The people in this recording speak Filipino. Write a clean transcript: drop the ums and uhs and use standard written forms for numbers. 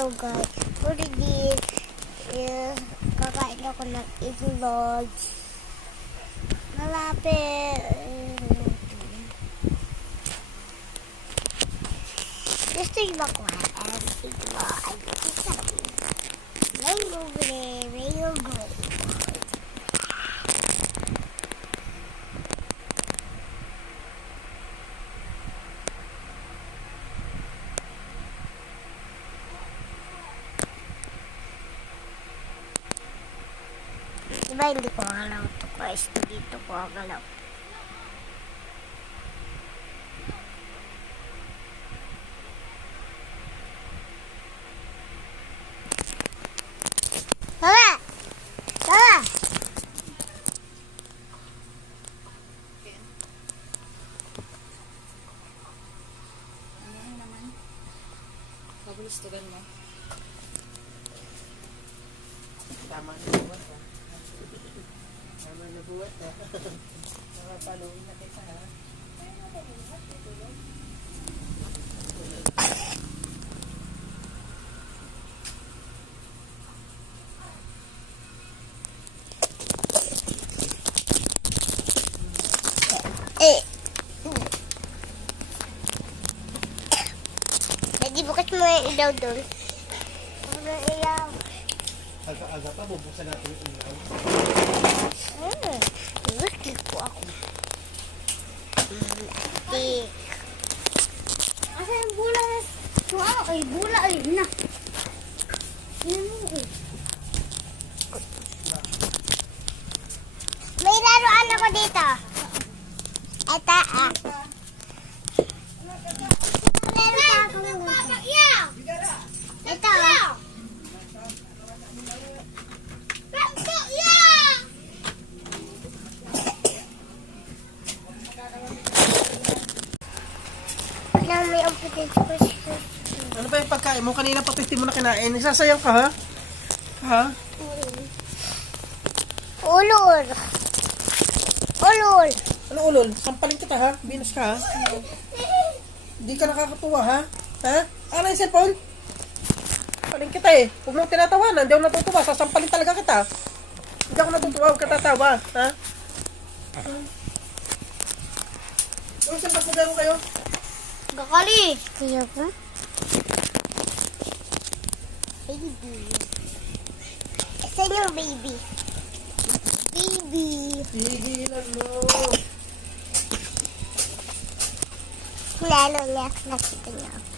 Hello guys, for this kakain ako ng itlog. Malapit. Gusto yung makuhaan ang itlog. Rainbow green, rainbow green. Diba hindi ko agalaw ito guys? Dito ko agalaw. Mama! Mama! Ano naman? Pagulustugan mo. Tama na buwan ha. Tama na buwan ha. Nakapaluin na kita ha. Jadi bukas mo yung ilaw doon. Ano ilaw? Aga-aga pa, bubuksan natin yung ilaw. Gusto ko ako. Ate. Asa yung bula? Ano ay bula ay na. Yan mo eh. May laruan ako dito. Ito ah. Ito. Alam mo yung potato. Ano ba yung pagkain mo? Kanina pa 50 mo na kinain. Nagsasayang ka ha? Ha? Ulol. Ulol. Ano ulol? Sampalin kita ha? Binos ka ha? Hindi ka nakakatuwa ha? Ha? Ano yung cellphone? Sampalin kita eh. Huwag mong tinatawanan. Hindi ako natutuwa. Sasampalin talaga kita. Hindi ako natutuwa. Huwag ka tatawa. Ha? Yung saan magpagano kayo? Gakali. Kaya ko? Baby. Saan yung baby? Baby. Tigilan mo. Lalo na nakita niya ako.